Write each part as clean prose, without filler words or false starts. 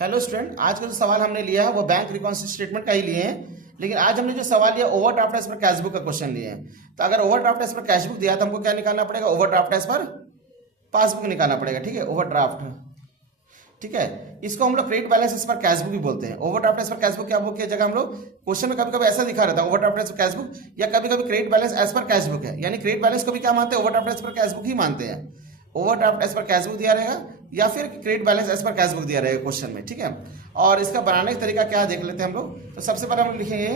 Hello student, आज का जो सवाल हमने लिया है वो बैंक रिकॉन्सिलिएशन स्टेटमेंट का ही लिए हैं। लेकिन आज हमने जो सवाल लिया overdraft as per cash book का क्वेश्चन लिए हैं। तो अगर overdraft as per cash book दिया तो हमको क्या निकालना पड़ेगा? ओवरड्राफ्ट एज पर पासबुक निकालना पड़ेगा। ठीक है, ओवरड्राफ्ट। ठीक है, इसको हम लोग credit balance as per cash book भी बोलते हैं। Overdraft as per cash book क्या बुक की जगह हम लोग क्वेश्चन में कभी कभी ऐसा दिखा रहता है overdraft as per cash book, या कभी कभी credit balance as per cash book है। यानी क्रेडिट बैलेंस को भी क्या मानते हैं? Overdraft as per cash book ही मानते हैं। Overdraft as per cash book दिया रहेगा या फिर credit balance as per cash book दिया रहेगा क्वेश्चन में। ठीक है, और इसका बनाने का तरीका क्या देख लेते हैं हम लोग। तो सबसे पहले हम लिखेंगे,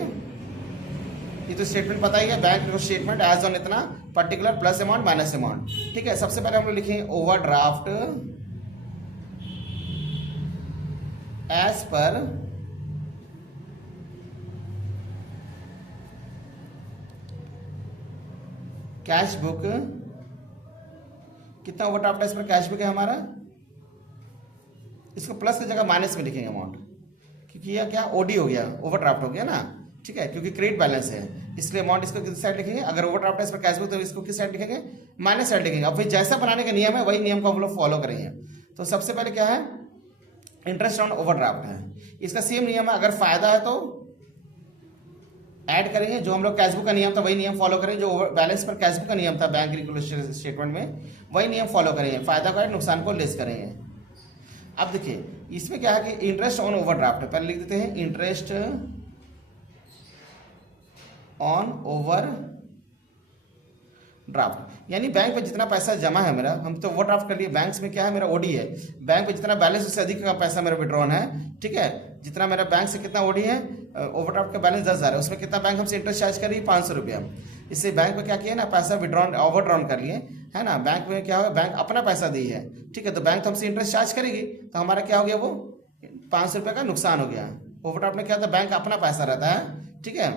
ये तो स्टेटमेंट पता ही है, बैंक स्टेटमेंट एज ऑन इतना particular plus amount minus amount. ठीक है, सबसे पहले हम लोग लिखेंगे overdraft as per cash book. कितना overdraft as per cash book है हमारा? इसको प्लस की जगह माइनस में लिखेंगे अमाउंट, क्योंकि यह क्या ओडी हो गया, ओवरड्राफ्ट हो गया ना। ठीक है, क्योंकि क्रेडिट बैलेंस है इसलिए अमाउंट इसको किस साइड लिखेंगे? अगर overdraft as per cash book तो इसको किस साइड लिखेंगे? माइनस साइड लिखेंगे। अब फिर जैसा बनाने का नियम है वही नियम को हम लोग फॉलो करेंगे। तो सबसे पहले क्या है? इंटरेस्ट ऑन ओवरड्राफ्ट है, इसका सेम नियम है। अगर फायदा है तो ऐड करेंगे, जो हम लोग कैश बुक का नियम था वही नियम फॉलो करेंगे। जो बैलेंस पर कैश बुक का नियम था बैंक रिकॉन्सिलिएशन स्टेटमेंट में, वही नियम फॉलो करेंगे। फायदा को ऐड, नुकसान को लेस करेंगे। अब देखिए इसमें क्या है कि इंटरेस्ट ऑन ओवरड्राफ्ट है, पहले लिख देते हैं इंटरेस्ट ऑन ओवरड्राफ्ट। यानी बैंक पे जितना पैसा जमा है मेरा, हम तो ओवरड्राफ्ट कर लिए, बैंक में क्या है मेरा ओडी है। बैंक पे जितना बैलेंस उससे अधिक का पैसा मेरा विड्रॉन है। ठीक है, जितना मेरा बैंक से कितना ओडी है, ओवरड्राफ्ट का बैलेंस 10,000 है, उसमें कितना बैंक हमसे इंटरेस्ट चार्ज कर रही है? 500 रुपया। इससे बैंक में क्या किया ना, पैसा विड्रॉन ओवरड्रॉन कर लिए है ना। बैंक में क्या होगा, बैंक अपना पैसा दी है। ठीक है, तो बैंक तो हमसे इंटरेस्ट चार्ज करेगी, तो हमारा क्या हो गया, वो 500 रुपये का नुकसान हो गया। ओवरड्राफ्ट में क्या होता है, बैंक अपना पैसा रहता है। ठीक है,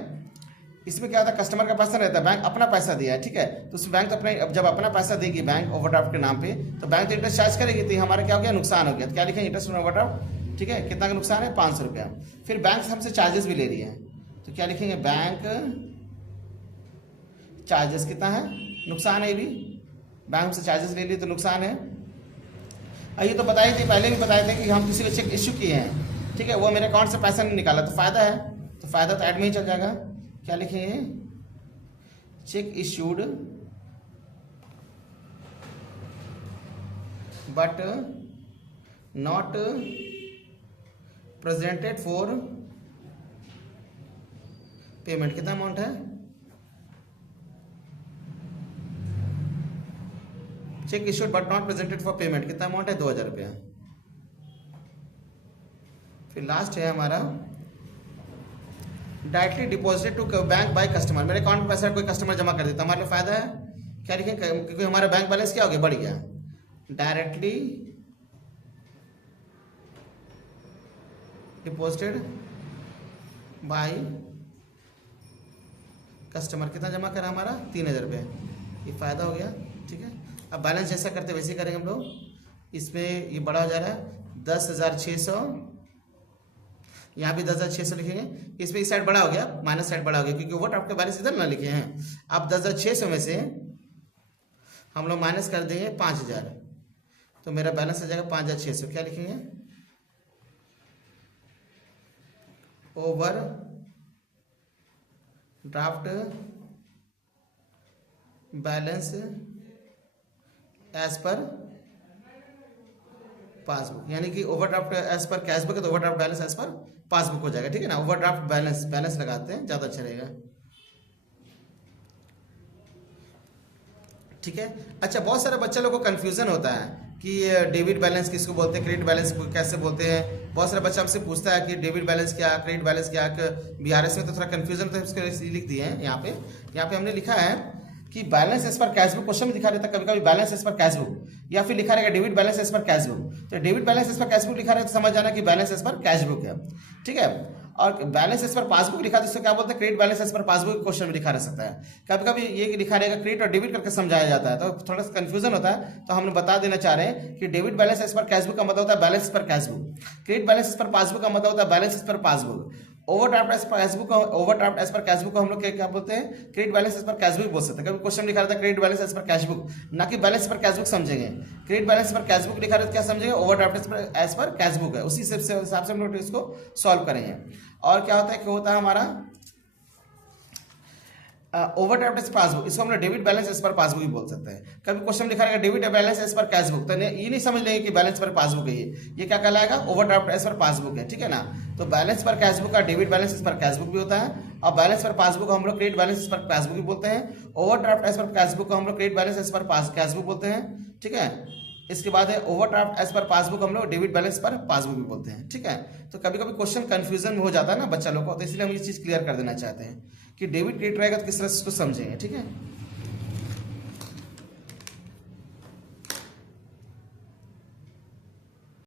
इसमें क्या होता है, कस्टमर का पैसा रहता है, बैंक अपना पैसा दिया है। ठीक है, तो उस बैंक तो अपने जब अपना पैसा देगी बैंक ओवरड्राफ्ट के नाम पे, तो बैंक तो इंटरेस्ट चार्ज करेगी, तो हमारा क्या हो गया, नुकसान हो गया। तो क्या लिखेंगे? Interest on overdraft. ठीक है, कितना का नुकसान है? 500 रुपया। फिर बैंक हमसे चार्जेस भी ले रही है, तो क्या लिखेंगे? बैंक चार्जेस कितना है? नुकसान है। ये भी बैंक हमसे चार्जेस ले लिए तो नुकसान है। ये तो बताई थी, पहले भी बताए थे कि हम किसी को चेक इश्यू किए हैं। ठीक है, वो मेरे अकाउंट से पैसा नहीं निकाला तो फायदा है, तो फायदा तो ऐड में ही चल जाएगा। क्या लिखेंगे? Cheque issued but not presented for payment. कितना अमाउंट है? Cheque issued but not presented for payment, कितना अमाउंट है? 2,000 रुपया। फिर लास्ट है हमारा directly deposited to bank by customer. मेरे अकाउंट में पैसा कोई कस्टमर जमा कर देता, हमारे लिए फायदा है। क्या लिखें? क्योंकि हमारा बैंक बैलेंस क्या हो गया, बढ़ गया। डायरेक्टली डिपॉजिटेड बाय कस्टमर, कितना जमा करा हमारा? 3,000 रुपये। ये फायदा हो गया। ठीक है, अब बैलेंस जैसा करते वैसे करेंगे हम लोग। इसमें ये बड़ा हो जा रहा है 10,600, यहाँ भी 10,600 लिखेंगे। इसमें इस साइड बड़ा हो गया, माइनस साइड बड़ा हो गया, क्योंकि ओवरड्राफ्ट का बैलेंस इधर ना लिखे हैं। अब 10,600 में से हम लोग माइनस कर देंगे 5,000, तो मेरा बैलेंस आ जाएगा 5,600। क्या लिखेंगे? Overdraft balance as per passbook. यानी कि overdraft as per cash book है तो overdraft balance as per passbook हो जाएगा। ठीक है ना, ओवरड्राफ्ट बैलेंस लगाते हैं, ज़्यादा अच्छा रहेगा। ठीक है, अच्छा, बहुत सारे बच्चे लोगों को कंफ्यूजन होता है कि डेबिट बैलेंस किसको बोलते हैं, क्रेडिट बैलेंस कैसे बोलते हैं। बहुत सारे बच्चे हमसे पूछता है कि डेबिट बैलेंस क्या, क्रेडिट बैलेंस क्या। बीआरएस में तो थोड़ा कंफ्यूजन था, इसके लिख दिए हैं यहाँ पे हमने लिखा है कि balance as per cash book. Question में दिखा रहता है कभी कभी balance as per cash book, या फिर लिखा रहेगा debit balance as per cash book. तो debit balance as per cash book लिखा रहता है तो समझ जाना कि balance as per cash book है। ठीक है, और बैलेंस एज पर पासबुक लिखा तो इसको क्या बोलते हैं? Credit balance as per passbook question में लिखा रह सकता है। कभी कभी ये लिखा रहेगा क्रेडिट और डेबिट करके समझाया जाता है, तो थोड़ा सा कंफ्यूजन होता है। तो हम बता देना चाह रहे हैं कि debit balance as per cash book का मतलब होता है balance per cash book. Credit balance as per passbook का मतलब होता है balance per passbook. Overdraft as per cash book को हम लोग क्या बोलते हैं? Credit balance as per cash book बोल सकते हैं। कभी क्वेश्चन लिखा रहता है credit balance as per cash book, ना कि बैलेंस पर कैश बुक समझेंगे। Credit balance per cash book लिखा रहता है, क्या समझेंगे, overdraft as per cash book है, उसी हिसाब से हम लोग इसको सॉल्व करेंगे। और क्या होता है कि होता है हमारा ओवरड्राफ्ट एज पासबुक, इसको हम लोग debit balance as per passbook भी बोल सकते हैं। कभी क्वेश्चन लिखा रहेगा debit balance as per cash book, तो ये नहीं समझ लेंगे कि बैलेंस पर पासबुक है, ये क्या कहलाएगा, ओवरड्राफ्ट एज पर पासबुक है, ठीक है ना। तो बैलेंस पर कैश बुक का debit balance as per cash book भी होता है, और बैलेंस पर पासबुक हम लोग credit balance as per cash book भी बोलते हैं। Overdraft as per cash book को हम लोग credit balance as per cash book बोलते हैं, ठीक है। इसके बाद है ओवरड्राफ्ट एज पर पासबुक हम लोग डेबिट बैलेंस पर पासबुक भी बोलते हैं, ठीक है। तो कभी कभी क्वेश्चन कंफ्यूजन हो जाता है ना बच्चा लोग को, तो इसलिए हम ये चीज क्लियर कर देना चाहते हैं कि डेबिट क्रेडिट रहेगा तो किस तरह से इसको समझेंगे, ठीक है।